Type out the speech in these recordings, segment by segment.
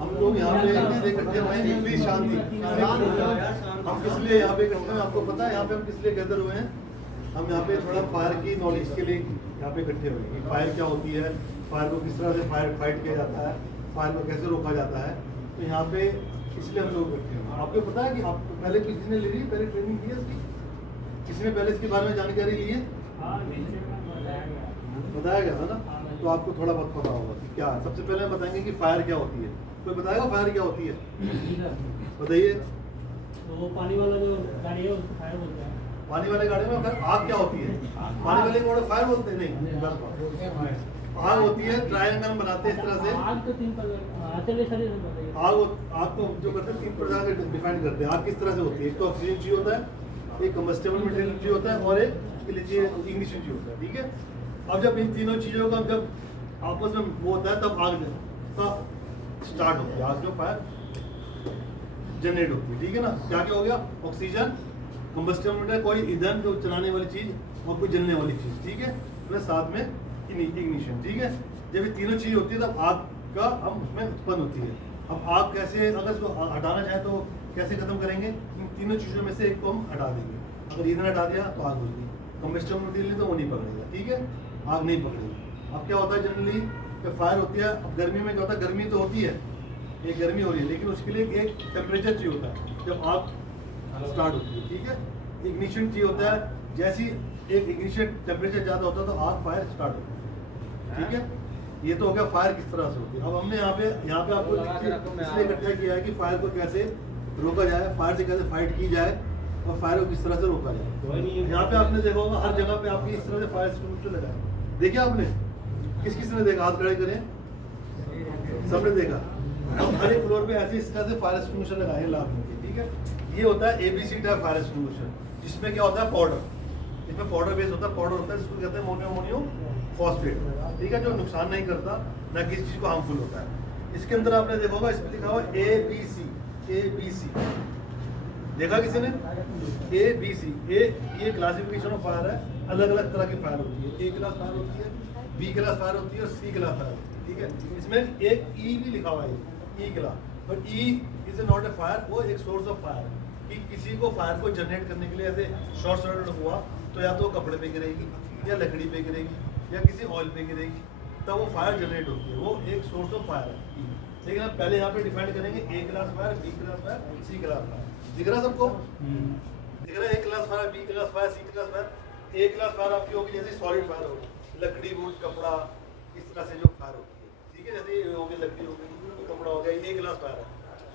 हम लोग यहाँ पे इसलिए इकट्ठे हुए हैं, प्लीज शांति। हम किस लिए यहाँ पे इकट्ठे हुए हैं आपको पता है? यहाँ पे हम किस लिए गैदर हुए हैं? हम यहाँ पे थोड़ा फायर की नॉलेज के लिए यहाँ पे इकट्ठे हुए हैं कि फायर क्या होती है, फायर को किस तरह से फायर फाइट किया जाता है, फायर को कैसे रोका जाता है। तो यहाँ पे इसलिए हम लोग इकट्ठे हुए हैं। आपको पता है कि आप पहले किसी ने ले ली, पहले ट्रेनिंग की है इसकी? किसी ने पहले इसके बारे में जानकारी ली है? बताया गया था ना? तो आपको थोड़ा बहुत पता होगा कि क्या। सबसे पहले बताएंगे कि फायर क्या होती है। कोई बताएगा फायर क्या होती है? बताइए। तो वो पानी वाला जो गाड़ी है उसको फायर बोलते हैं। पानी वाले गाड़ी में फिर आग क्या होती है? पानी वाले को फायर बोलते हैं? नहीं, आग होती है, ट्रायंगल बनाते हैं इस तरह से। आग तो तीन प्रकार, चलिए शरीर आग को जो करते हैं तीन प्रकार के डिफाइन करते हैं। आग किस तरह से होती है? एक तो ऑक्सीजन चाहिए होता है, एक कंबस्टेबल मटेरियल चाहिए होता है, और एक इग्निशन चाहिए होता है। ठीक है। अब जब इन तीनों चीजों का जब आपस में वो होता है तब आग का स्टार्ट होती है। आग जो फायर जनरेट होती है। ठीक है ना? क्या क्या हो गया? ऑक्सीजन, कंबस्टेबल मटेरियल, कोई ईंधन जो चलाने वाली चीज, और कोई जलने वाली चीज। ठीक है। प्लस साथ में इग्निशन। ठीक है। जब ये तीनों चीज होती है तब आग का हम उसमें उत्पन्न होती है। अब आग कैसे, अगर इसको हटाना चाहे तो कैसे खत्म करेंगे? इन तीनों चीजों में से एक को हम हटा देंगे। अगर ईंधन हटा दिया तो आग बुझ गई, कंबस्टेबल मटेरियल तो वो नहीं पकड़ेगा। ठीक है। आग नहीं पकड़ेगी। अब क्या होता है जनरली जब फायर होती है, अब गर्मी में क्या होता है? गर्मी तो होती है, एक गर्मी हो रही है, लेकिन उसके लिए एक टेम्परेचर चाहिए होता है जब आग स्टार्ट होती है। ठीक है। इग्निशन चाहिए होता है, जैसी एक इग्निशन टेम्परेचर ज़्यादा होता है तो आग फायर स्टार्ट होती है। ठीक है। ये तो हो गया फायर किस तरह से होती है। अब हमने यहाँ पे आपको इसलिए इकट्ठा किया है कि फायर को कैसे रोका जाए, फायर से कैसे फाइट की जाए, और फायर को किस तरह से रोका जाए। यहाँ पे आपने देखा होगा हर जगह पे आपकी इस तरह से फायर एक्सटिंग्विशर लगा है। देखिए आपने, किस ने देखा? हाथ खड़े करें। सबने देखा। अब हर एक फ्लोर पे ऐसे इस तरह से फायर एक्सटिंग्विशर लगाए लाभ में। ठीक है। ये होता है ABC टाइप फायर एक्सटिंग्विशर, जिसमें क्या होता है? पाउडर। इसमें पाउडर बेस होता है, पाउडर होता है जिसको कहते हैं मोनियम फॉस्फेट। ठीक है। जो नुकसान नहीं करता, ना किसी चीज को हार्मफुल होता है। इसके अंदर आपने देखा होगा इसमें लिखा हुआ ABC। देखा किसी ने? ABC। ये क्लासिफिकेशन ऑफ फायर है। अलग अलग तरह की फायर होती है। A क्लास फायर होती है, B क्लास फायर होती है, और C क्लास फायर होती है। ठीक है। इसमें एक E भी लिखा हुआ है, E क्लास। और E is not a fire, वो एक सोर्स ऑफ फायर है कि किसी को फायर को जनरेट करने के लिए ऐसे शॉर्ट सर्किट हुआ तो या तो कपड़े पे गिरेगी, या लकड़ी पे गिरेगी, या किसी ऑयल पे गिरेगी, तब वो फायर जनरेट होती है। वो एक सोर्स ऑफ फायर है। लेकिन हम पहले यहाँ पे डिफाइन करेंगे A class fire, B class fire, C class fire. दिख रहा सबको? दिख रहा है? A class fire, B class fire, C class fire. A class fire आपकी होगी जैसे सॉलिड फायर होगी, लकड़ी, वुड, कपड़ा, इस तरह से जो फायर होती है। ठीक है। जैसे ये हो गई लकड़ी, हो गई कपड़ा, हो गया, A क्लास फायर है,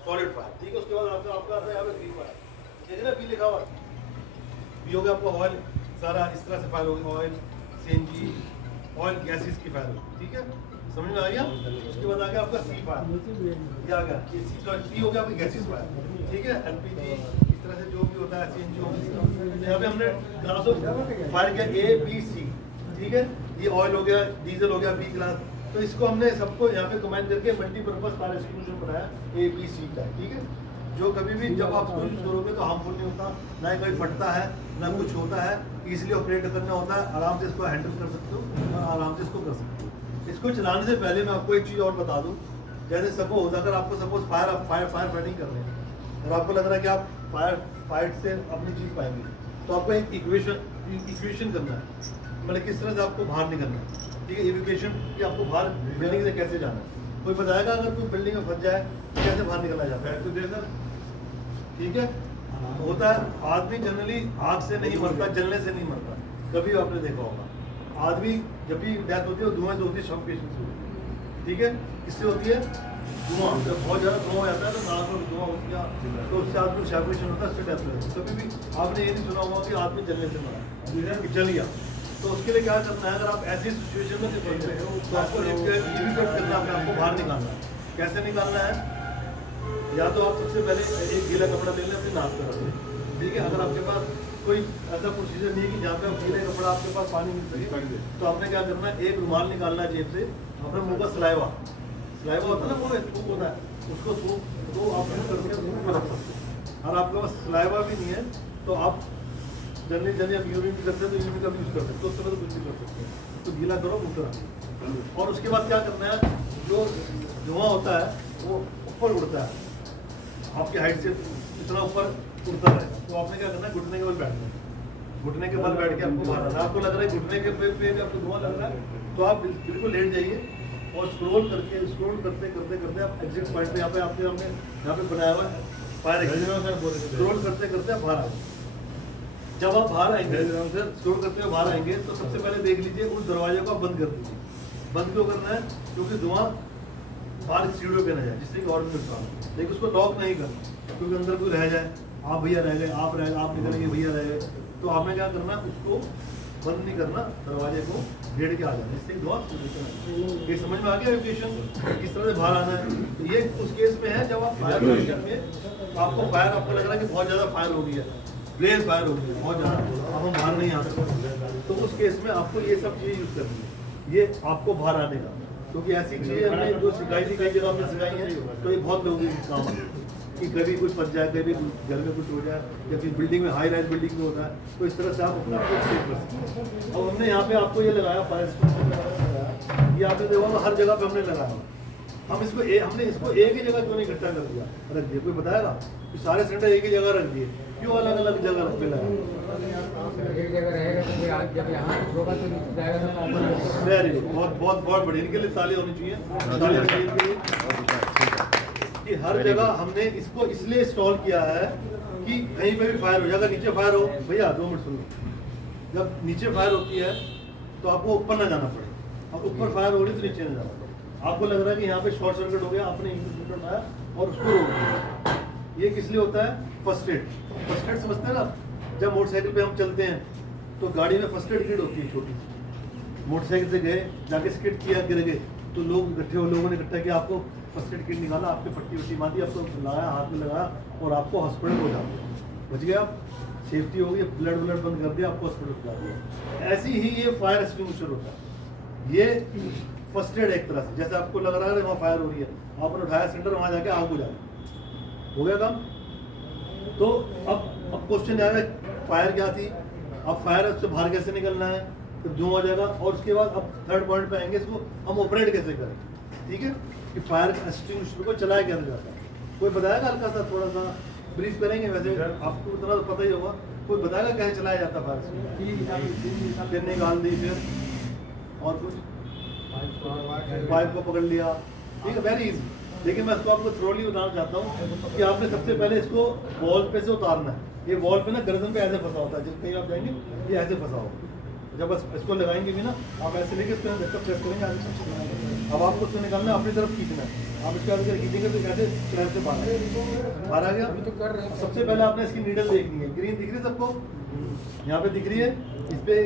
सॉलिड फायर। ठीक है। उसके बाद आपका आता है यहाँ पे B फायर। देख रहे B लिखा हुआ? B हो गया आपका ऑयल, सारा इस तरह से फायर होगी, ऑयल, CNG, ऑयल गैसेस की फायर होगी। ठीक है। समझ में आ गया? उसके बाद आ गया आपका C फायर। ये आ गया, ये C हो गया आपकी गैसेस फायर। ठीक है। LPG, इस तरह से जो भी होता है, CNG हो गई। यहाँ पे हमने क्लास ऑफ फायर किया ABC। ठीक है। ये ऑयल हो गया, डीजल हो गया, B क्लास। तो इसको हमने सबको यहाँ पे कमेंट करके मल्टीपर्पज फायर एक्सटिंग्विशर बनाया ABC का। ठीक है। जो कभी भी जब आप इसको यूज करोगे तो हार्मफुल नहीं होता, ना ही कोई फटता है, ना कुछ होता है। इसलिए ऑपरेट करना होता है, आराम से इसको हैंडल कर सकते हो और आराम से इसको कर सकते हो। इसको चलाने से पहले मैं आपको एक चीज़ और बता दूं। जैसे सपोज अगर आपको सपोज फायर फाइटिंग कर रहे हैं और आपको लग रहा है कि आप फाइट से अपनी चीज़ पाएंगे, तो आपको एक इक्वेशन करना है, मतलब किस तरह से आपको बाहर निकलना है। ठीक है। इक्वेशन कि आपको बाहर बिल्डिंग से कैसे जाना है। कोई बताएगा अगर कोई बिल्डिंग में फंस जाए तो कैसे बाहर निकला जाता है? तो देखा। ठीक है। होता है आदमी जनरली आग से नहीं मरता, जलने से नहीं मरता। कभी आपने देखा होगा आदमी जब भी डेथ होती है धुआं से होती है, सफोकेशन से होती है। ठीक है। इससे होती है धुआं। जब बहुत ज़्यादा धुआं हो जाता है तो नाक में धुआं होती है, तो उससे आदमी सफोकेशन होता है, उससे डेथ होती है। कभी भी आपने ये नहीं सुना होगा कि आदमी जलने से मरा, जल गया। तो उसके लिए क्या करना है? अगर आप ऐसी सिचुएशन में फंस रहे हो तो आपको ये भी करना है, आपको बाहर निकालना है। कैसे निकालना है? या तो आप सबसे पहले एक गीला कपड़ा ले लें, अपनी नाक पे रख लें। ठीक है। अगर आपके पास कोई ऐसा प्रोसीजर नहीं है कि जहाँ पे आप गीले कपड़ा आपके पास पानी मिल सके, तो आपने क्या करना है? एक रुमाल निकालना है जेब से, अपने मुँह का सलाइवा होता है ना, वो थूक होता है, उसको थूक तो आप करके मुँह में रख सकते हैं। और आपके पास सलाइवा भी नहीं है तो आप जनरली आप यूरिन भी करते हैं तो यूरिन का भी यूज़ कर सकते हो, उस तरह तो कुछ भी कर सकते हैं। तो गीला करो, मुँह पे रखो। और उसके बाद क्या करना है? जो धुआं होता है वो ऊपर उड़ता है, आपकी हाइट से इतना ऊपर उड़ता रहेगा। तो आपने क्या करना है, घुटने के बल बैठना है, घुटने के बल बैठ के आपको बाहर आना है। आपको लग रहा है घुटने के पे आपको धुआं लग रहा है, तो आप बिल्कुल लेट जाइए और स्क्रॉल करते करते आप एग्जिट पॉइंट पे, यहाँ पे आपने हमने यहाँ पे बनाया हुआ है फायर एग्जिट, स्क्रॉल करते करते आप बाहर आ जाए। जब आप बाहर आएंगे, स्क्रॉल करते हुए बाहर आएंगे, तो सबसे पहले देख लीजिए उस दरवाजे को आप बंद कर दीजिए। बंद क्यों करना है, क्योंकि धुआं बाहर सीढ़ियों पे न जाए, जिससे कि और भी नुकसान हो। लेकिन उसको लॉक नहीं करना, क्योंकि अंदर कोई रह जाए, आप भैया रह गए, आप निकलेंगे, भैया रह गए, तो आपने क्या करना है, उसको बंद नहीं करना, दरवाजे को घेर के आ जाना, इससे धुआं ये समझ में आ गया एजुकेशन किस तरह से बाहर आना है। तो ये उस केस में है जब आप फायर करेंगे, आपको लग रहा है कि बहुत ज़्यादा फायर हो गई है, ब्लेज फायर हो गई है बहुत ज़्यादा, अब हम बाहर नहीं आ सकते, तो उस केस में आपको ये सब चीज़ें यूज़ करनी है, ये आपको बाहर आने का। क्योंकि ऐसी चीज़ें हमने जो सिखाई थी, कई जगह हमने सिखाई हैं, तो ये बहुत लोगों के काम आती है कि कभी कुछ फंस जाए, कभी घर में कुछ हो जाए, या फिर बिल्डिंग में हाई राइज बिल्डिंग में होता है, तो इस तरह से आप अपना सेव कर सकते हैं। अब हमने यहाँ पे आपको ये लगाया फायर स्टेशन, ये आपने देखा हर जगह पे हमने लगाया। हमने इसको एक ही जगह क्यों नहीं इकट्ठा कर दिया, रख दिया, कोई बताएगा कि सारे सिलेंडर एक ही जगह रख दिए, क्यों अलग अलग जगह रख के लगाया? एक जगह रहेगा तो फिर आज जब यहाँ होगा तो जाएगा तो वेरी गुड, बहुत बढ़िया, इनके लिए ताली होनी चाहिए कि हर जगह हमने इसको इसलिए इंस्टॉल किया है कि कहीं पे भी फायर हो जाएगा, नीचे फायर हो, भैया 2 मिनट सुनो, जब नीचे फायर होती है तो आपको ऊपर ना जाना पड़े, अब ऊपर फायर हो रही तो नीचे ना जाना पड़े। आपको लग रहा है कि यहाँ पे शॉर्ट सर्किट हो गया, आपने इंस्ट्रूमेंट उठाया और उसको रोक दिया, ये किस लिए होता है? फर्स्ट एड समझते हैं ना, जब मोटरसाइकिल पे हम चलते हैं तो गाड़ी में फर्स्ट एड किट होती है छोटी सी, मोटरसाइकिल से गए जाके स्किड किया, गिर गए, तो लोगों ने इकट्ठा किया, आपको फर्स्ट एड किट निकाला, आपकी पट्टी बांधी, आपको लगाया, हाथ में लगाया और आपको हॉस्पिटल पहुँचा दिया, बच गया आप, सेफ्टी हो गई, ब्लड बंद कर दिया, आपको हॉस्पिटल पहुँचा दिया। ऐसी ही ये फायर एक्सटिंग्विशर होता है, ये फर्स्ट एड एक तरह से, जैसे आपको लग रहा है वहाँ फायर हो रही है, आपने उठाया सिलेंडर, वहाँ जाके आग बुझा दी, हो गया काम। तो अब क्वेश्चन आ गया फायर क्या थी, अब फायर से बाहर कैसे निकलना है, तो धुआं हो जाएगा, और उसके बाद अब थर्ड पॉइंट पे आएंगे, इसको हम ऑपरेट कैसे करें, ठीक है, कि फायर एक्सटिंग्विशर को चलाया कैसे जाता है। कोई बताएगा, हल्का सा थोड़ा सा ब्रीफ करेंगे, वैसे आपको इतना तो पता ही होगा, कोई बताएगा कैसे चलाया जाता फायर, फिर निकाल दी, फिर और कुछ पाइप को पकड़ लिया, ठीक है, वेरी इजी। लेकिन मैं इसको आपको थ्रोली बताना चाहता हूँ कि आपने सबसे पहले इसको वॉल पे से उतारना है, ये वॉल पे ना गर्दन पे ऐसे फंसा होता है, जब कहीं आप जाएंगे ये ऐसे फंसा होगा, जब बस इसको लगाएंगे भी ना आप ऐसे लेके इसको धक्का प्रेस करेंगे आगे, अब आपको उसको निकालना है, अपनी तरफ खींचना है, आप इसके आगे खींचेंगे तो कैसे चैन से बाहर आ गया। तो कर रहे हैं। सबसे पहले आपने इसकी नीडल देखनी है, ग्रीन दिख रही है सबको, यहाँ पे दिख रही है, इस पे